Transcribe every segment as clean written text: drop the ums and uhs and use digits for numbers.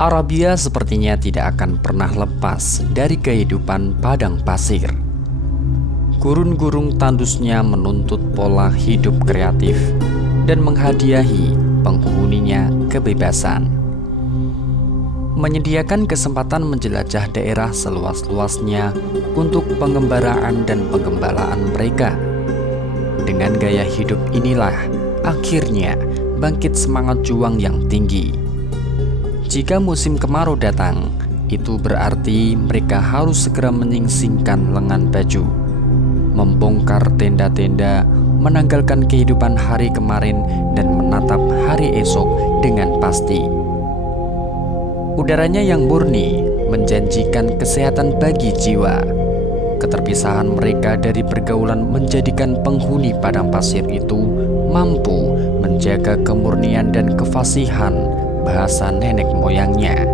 Arabia sepertinya tidak akan pernah lepas dari kehidupan padang pasir. Gurun-gurun tandusnya menuntut pola hidup kreatif dan menghadiahi penghuninya kebebasan. Menyediakan kesempatan menjelajah daerah seluas-luasnya untuk pengembaraan dan penggembalaan mereka. Dengan gaya hidup inilah akhirnya bangkit semangat juang yang tinggi. Jika musim kemarau datang, itu berarti mereka harus segera menyingsingkan lengan baju, membongkar tenda-tenda, menanggalkan kehidupan hari kemarin dan menatap hari esok dengan pasti. Udaranya yang murni menjanjikan kesehatan bagi jiwa. Keterpisahan mereka dari pergaulan menjadikan penghuni padang pasir itu mampu menjaga kemurnian dan kefasihan bahasa nenek moyangnya.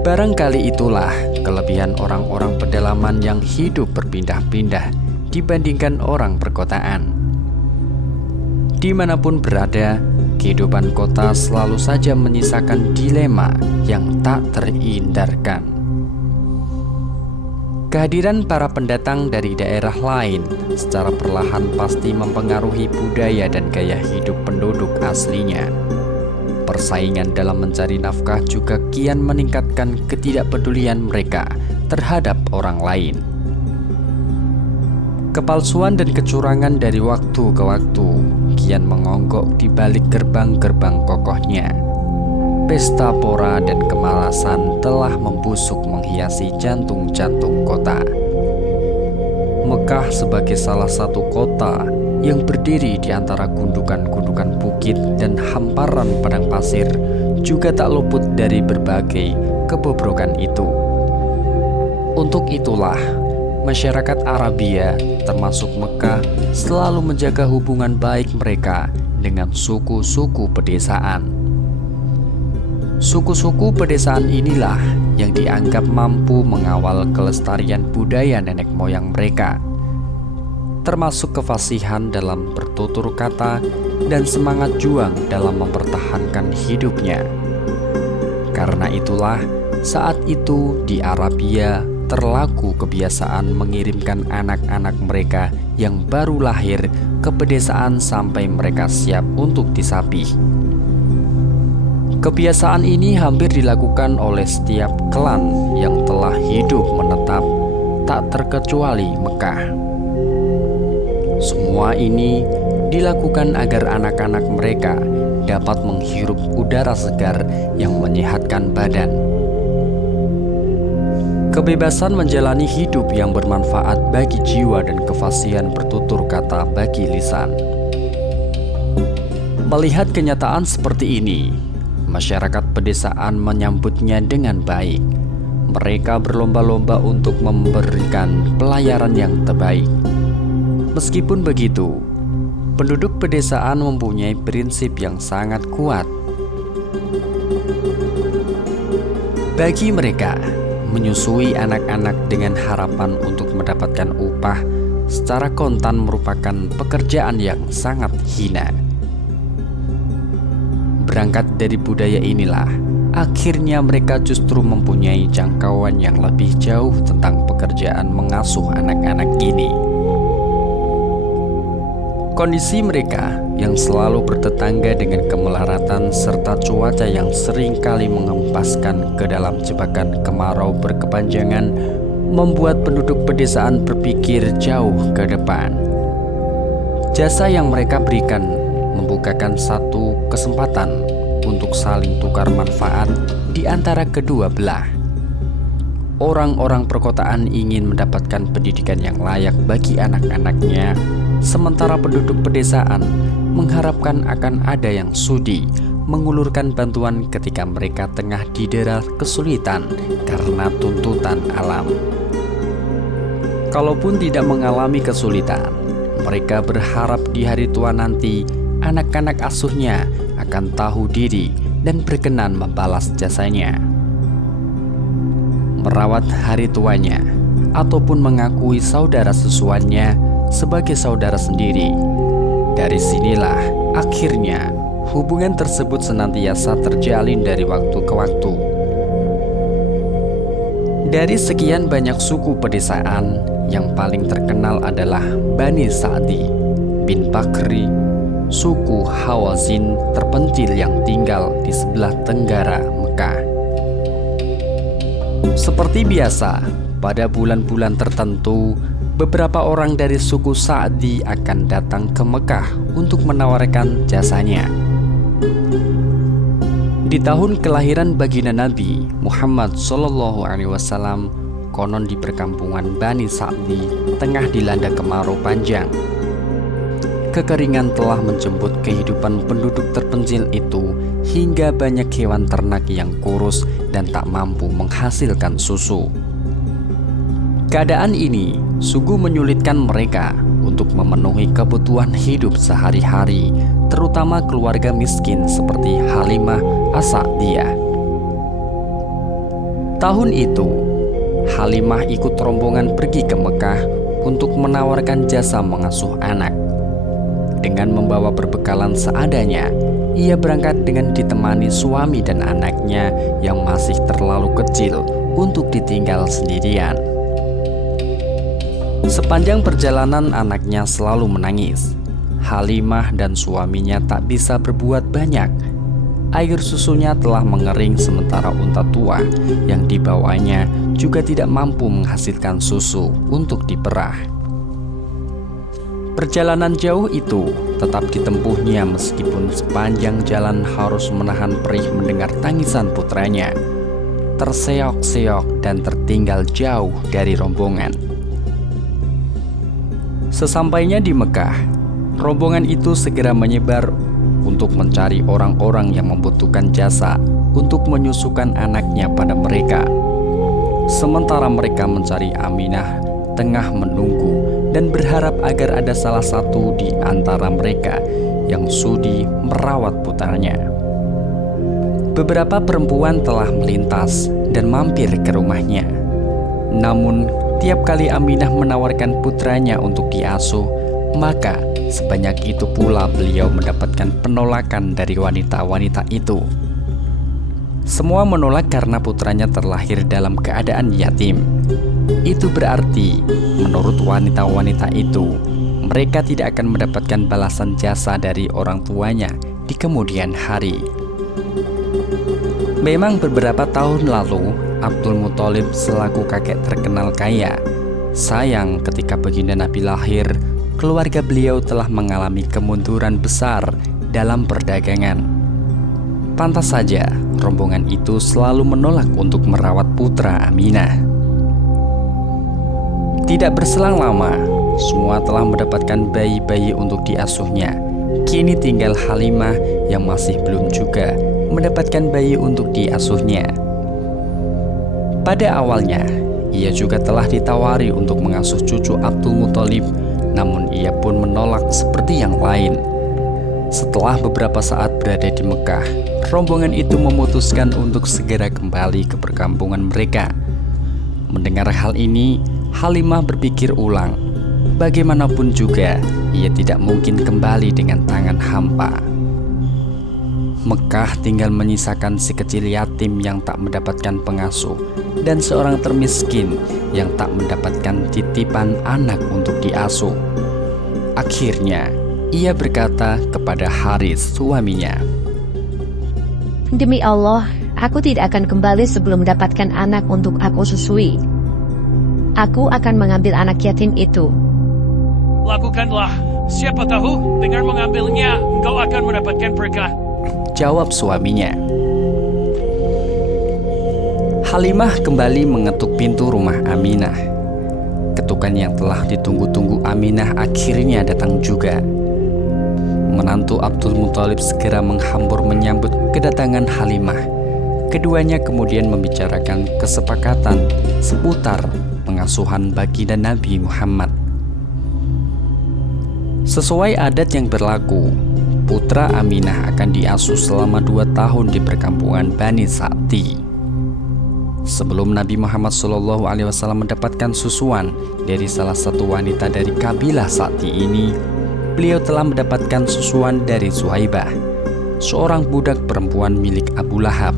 Barangkali itulah kelebihan orang-orang pedalaman yang hidup berpindah-pindah dibandingkan orang perkotaan. Dimanapun berada, kehidupan kota selalu saja menyisakan dilema yang tak terhindarkan. Kehadiran para pendatang dari daerah lain secara perlahan pasti mempengaruhi budaya dan gaya hidup penduduk aslinya. Persaingan dalam mencari nafkah juga kian meningkatkan ketidakpedulian mereka terhadap orang lain. Kepalsuan dan kecurangan dari waktu ke waktu kian mengonggok di balik gerbang-gerbang kokohnya. Pesta pora dan kemalasan telah membusuk menghiasi jantung-jantung kota. Mekah sebagai salah satu kota yang berdiri di antara gundukan-gundukan bukit dan hamparan padang pasir juga tak luput dari berbagai kebobrokan itu. Untuk itulah, masyarakat Arabia termasuk Mekah selalu menjaga hubungan baik mereka dengan suku-suku pedesaan. Suku-suku pedesaan inilah yang dianggap mampu mengawal kelestarian budaya nenek moyang mereka, termasuk kefasihan dalam bertutur kata dan semangat juang dalam mempertahankan hidupnya. Karena itulah, saat itu di Arabia terlaku kebiasaan mengirimkan anak-anak mereka yang baru lahir ke pedesaan sampai mereka siap untuk disapih. Kebiasaan ini hampir dilakukan oleh setiap klan yang telah hidup menetap, tak terkecuali Mekah. Semua ini dilakukan agar anak-anak mereka dapat menghirup udara segar yang menyehatkan badan. Kebebasan menjalani hidup yang bermanfaat bagi jiwa dan kefasihan bertutur kata bagi lisan. Melihat kenyataan seperti ini, masyarakat pedesaan menyambutnya dengan baik. Mereka berlomba-lomba untuk memberikan pelayaran yang terbaik. Meskipun begitu, penduduk pedesaan mempunyai prinsip yang sangat kuat. Bagi mereka, menyusui anak-anak dengan harapan untuk mendapatkan upah secara kontan merupakan pekerjaan yang sangat hina. Berangkat dari budaya inilah, akhirnya mereka justru mempunyai jangkauan yang lebih jauh tentang pekerjaan mengasuh anak-anak ini. Kondisi mereka yang selalu bertetangga dengan kemelaratan serta cuaca yang seringkali mengempaskan ke dalam jebakan kemarau berkepanjangan membuat penduduk pedesaan berpikir jauh ke depan. Jasa yang mereka berikan membukakan satu kesempatan untuk saling tukar manfaat di antara kedua belah. Orang-orang perkotaan ingin mendapatkan pendidikan yang layak bagi anak-anaknya, sementara penduduk pedesaan mengharapkan akan ada yang sudi mengulurkan bantuan ketika mereka tengah didera kesulitan karena tuntutan alam. Kalaupun tidak mengalami kesulitan, mereka berharap di hari tua nanti anak-anak asuhnya akan tahu diri dan berkenan membalas jasanya. Merawat hari tuanya ataupun mengakui saudara sesuannya sebagai saudara sendiri. Dari sinilah akhirnya hubungan tersebut senantiasa terjalin dari waktu ke waktu. Dari sekian banyak suku pedesaan, yang paling terkenal adalah Bani Sa'di bin Bakri, suku Hawazin terpencil yang tinggal di sebelah tenggara Mekah. Seperti biasa, pada bulan-bulan tertentu, beberapa orang dari suku Sa'di akan datang ke Mekah untuk menawarkan jasanya. Di tahun kelahiran baginda Nabi Muhammad SAW, konon di perkampungan Bani Sa'di tengah dilanda kemarau panjang. Kekeringan telah menjemput kehidupan penduduk terpencil itu hingga banyak hewan ternak yang kurus dan tak mampu menghasilkan susu. Keadaan ini sungguh menyulitkan mereka untuk memenuhi kebutuhan hidup sehari-hari, terutama keluarga miskin seperti Halimah As-Sa'diyah. Tahun itu, Halimah ikut rombongan pergi ke Mekah untuk menawarkan jasa mengasuh anak. Dengan membawa perbekalan seadanya, ia berangkat dengan ditemani suami dan anaknya yang masih terlalu kecil untuk ditinggal sendirian. Sepanjang perjalanan anaknya selalu menangis. Halimah dan suaminya tak bisa berbuat banyak. Air susunya telah mengering sementara unta tua yang dibawanya juga tidak mampu menghasilkan susu untuk diperah. Perjalanan jauh itu tetap ditempuhnya meskipun sepanjang jalan harus menahan perih mendengar tangisan putranya, terseok-seok dan tertinggal jauh dari rombongan. Sesampainya di Mekah, rombongan itu segera menyebar untuk mencari orang-orang yang membutuhkan jasa untuk menyusukan anaknya pada mereka. Sementara mereka mencari Aminah, tengah menunggu dan berharap agar ada salah satu di antara mereka yang sudi merawat putranya. Beberapa perempuan telah melintas dan mampir ke rumahnya. Namun, tiap kali Aminah menawarkan putranya untuk diasuh, maka sebanyak itu pula beliau mendapatkan penolakan dari wanita-wanita itu. Semua menolak karena putranya terlahir dalam keadaan yatim. Itu berarti, menurut wanita-wanita itu, mereka tidak akan mendapatkan balasan jasa dari orang tuanya di kemudian hari. Memang beberapa tahun lalu, Abdul Muthalib selaku kakek terkenal kaya, sayang ketika baginda Nabi lahir, keluarga beliau telah mengalami kemunduran besar dalam perdagangan. Pantas saja, rombongan itu selalu menolak untuk merawat putra Aminah. Tidak berselang lama, semua telah mendapatkan bayi-bayi untuk diasuhnya. Kini tinggal Halimah yang masih belum juga mendapatkan bayi untuk diasuhnya. Pada awalnya, ia juga telah ditawari untuk mengasuh cucu Abdul Muthalib, namun ia pun menolak seperti yang lain. Setelah beberapa saat berada di Mekah, rombongan itu memutuskan untuk segera kembali ke perkampungan mereka. Mendengar hal ini, Halimah berpikir ulang. Bagaimanapun juga, ia tidak mungkin kembali dengan tangan hampa. Mekah tinggal menyisakan si kecil yatim yang tak mendapatkan pengasuh dan seorang termiskin yang tak mendapatkan titipan anak untuk diasuh. Akhirnya, ia berkata kepada Haris, suaminya, "Demi Allah, aku tidak akan kembali sebelum mendapatkan anak untuk aku susui. Aku akan mengambil anak yatim itu." "Lakukanlah, siapa tahu dengan mengambilnya engkau akan mendapatkan berkah," jawab suaminya. Halimah kembali mengetuk pintu rumah Aminah. Ketukan yang telah ditunggu-tunggu Aminah akhirnya datang juga. Menantu Abdul Muthalib segera menghambur menyambut kedatangan Halimah. Keduanya kemudian membicarakan kesepakatan seputar pengasuhan baginda Nabi Muhammad. Sesuai adat yang berlaku, putra Aminah akan diasuh selama 2 tahun di perkampungan Bani Sa'di. Sebelum Nabi Muhammad SAW mendapatkan susuan dari salah satu wanita dari kabilah Sa'di ini, beliau telah mendapatkan susuan dari Suhaibah. seorang budak perempuan milik Abu Lahab.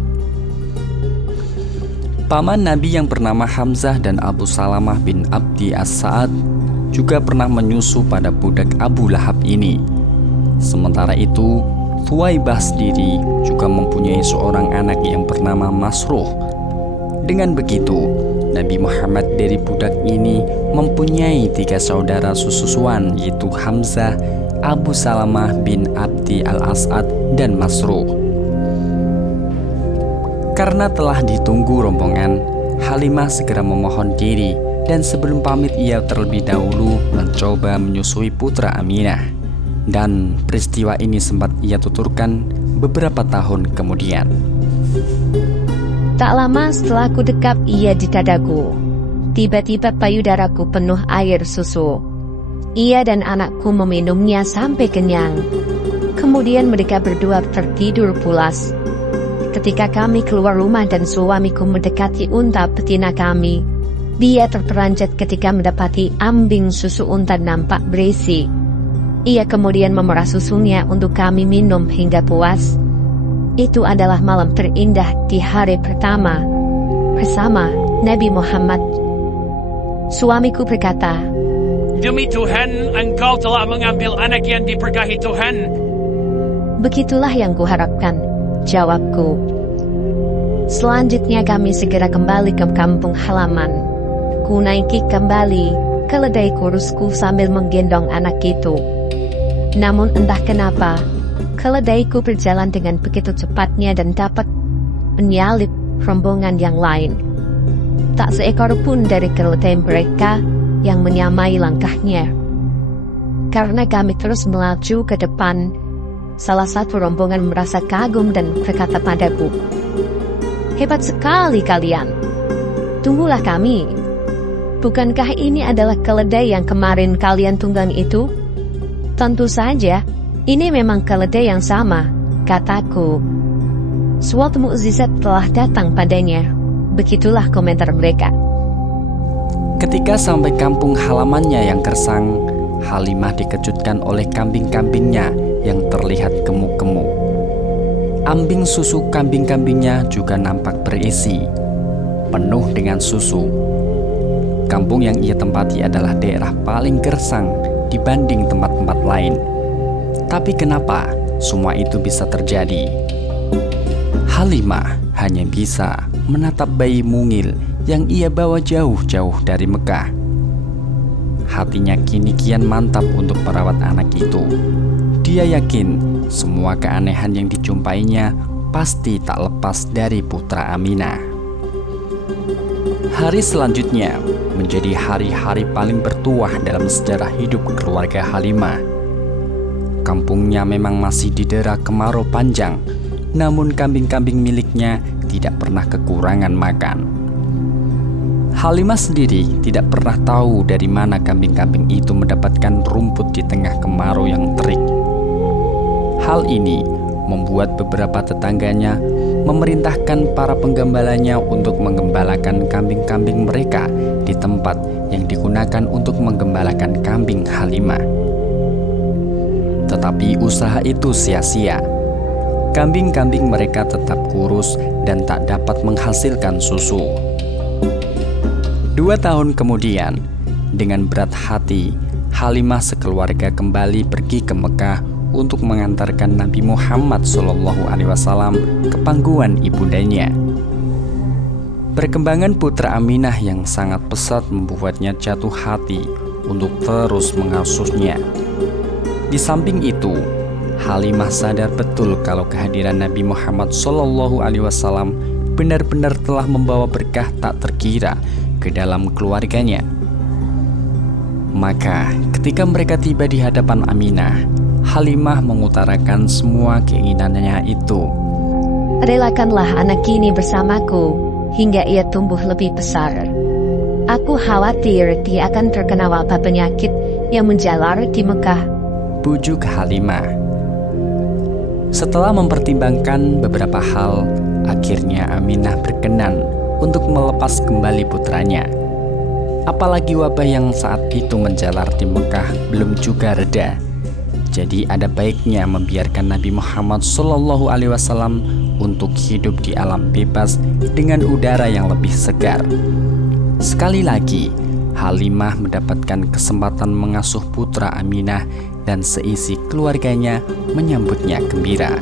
Paman Nabi yang bernama Hamzah dan Abu Salamah bin Abdi As-Sa'ad juga pernah menyusu pada budak Abu Lahab ini. Sementara itu, Thuwaibah sendiri juga mempunyai seorang anak yang bernama Masruh. Dengan begitu, Nabi Muhammad dari budak ini mempunyai 3 saudara susuan, yaitu Hamzah, Abu Salamah bin Abdi Al-As'ad, dan Masruh. Karena telah ditunggu rombongan, Halimah segera memohon diri, dan sebelum pamit ia terlebih dahulu mencoba menyusui putra Aminah. Dan peristiwa ini sempat ia tuturkan beberapa tahun kemudian. Tak lama setelah ku dekap ia di dadaku. Tiba-tiba payudaraku penuh air susu. Ia dan anakku meminumnya sampai kenyang. Kemudian mereka berdua tertidur pulas. Ketika kami keluar rumah dan suamiku mendekati unta betina kami, dia terperanjat ketika mendapati ambing susu unta nampak berisi. Ia kemudian memerah susunya untuk kami minum hingga puas. Itu adalah malam terindah di hari pertama bersama Nabi Muhammad. Suamiku berkata, Demi Tuhan, engkau telah mengambil anak yang diberkahi Tuhan. begitulah yang kuharapkan, jawabku. Selanjutnya kami segera kembali ke kampung halaman. Ku naiki kembali keledai kurusku sambil menggendong anak itu. Namun entah kenapa, keledaiku berjalan dengan begitu cepatnya dan dapat menyalip rombongan yang lain. Tak seekor pun dari keledai mereka yang menyamai langkahnya. Karena kami terus melaju ke depan, salah satu rombongan merasa kagum dan berkata padaku, "Hebat sekali kalian. Tunggulah kami. Bukankah ini adalah keledai yang kemarin kalian tunggang itu?" "Tentu saja, ini memang keledai yang sama," kataku. "Suatu mukjizat telah datang padanya." Begitulah komentar mereka. Ketika sampai kampung halamannya yang gersang, Halimah dikejutkan oleh kambing-kambingnya yang terlihat gemuk-gemuk. Ambing susu kambing-kambingnya juga nampak berisi, penuh dengan susu. Kampung yang ia tempati adalah daerah paling gersang dibanding tempat-tempat lain. Tapi kenapa semua itu bisa terjadi? Halimah hanya bisa menatap bayi mungil yang ia bawa jauh-jauh dari Mekah. Hatinya kini kian mantap untuk merawat anak itu. Dia yakin semua keanehan yang dijumpainya pasti tak lepas dari putra Aminah. Hari selanjutnya menjadi hari-hari paling bertuah dalam sejarah hidup keluarga Halimah. Kampungnya memang masih didera kemarau panjang, namun kambing-kambing miliknya tidak pernah kekurangan makan. Halimah sendiri tidak pernah tahu dari mana kambing-kambing itu mendapatkan rumput di tengah kemarau yang terik. Hal ini membuat beberapa tetangganya memerintahkan para penggembalanya untuk menggembalakan kambing-kambing mereka di tempat yang digunakan untuk menggembalakan kambing Halimah. Tetapi usaha itu sia-sia. Kambing-kambing mereka tetap kurus dan tak dapat menghasilkan susu. 2 tahun kemudian, dengan berat hati, Halimah sekeluarga kembali pergi ke Mekah untuk mengantarkan Nabi Muhammad SAW ke pangkuan ibundanya. Perkembangan putra Aminah yang sangat pesat membuatnya jatuh hati untuk terus mengasuhnya. Di samping itu, Halimah sadar betul kalau kehadiran Nabi Muhammad SAW benar-benar telah membawa berkah tak terkira ke dalam keluarganya. Maka ketika mereka tiba di hadapan Aminah, Halimah mengutarakan semua keinginannya itu. "Relakanlah anak ini bersamaku hingga ia tumbuh lebih besar. Aku khawatir dia akan terkena wabah penyakit yang menjalar di Mekah," bujuk Halimah. Setelah mempertimbangkan beberapa hal, akhirnya Aminah berkenan untuk melepas kembali putranya. Apalagi wabah yang saat itu menjalar di Mekah belum juga reda. Jadi ada baiknya membiarkan Nabi Muhammad SAW untuk hidup di alam bebas dengan udara yang lebih segar. Sekali lagi, Halimah mendapatkan kesempatan mengasuh putra Aminah dan seisi keluarganya menyambutnya gembira.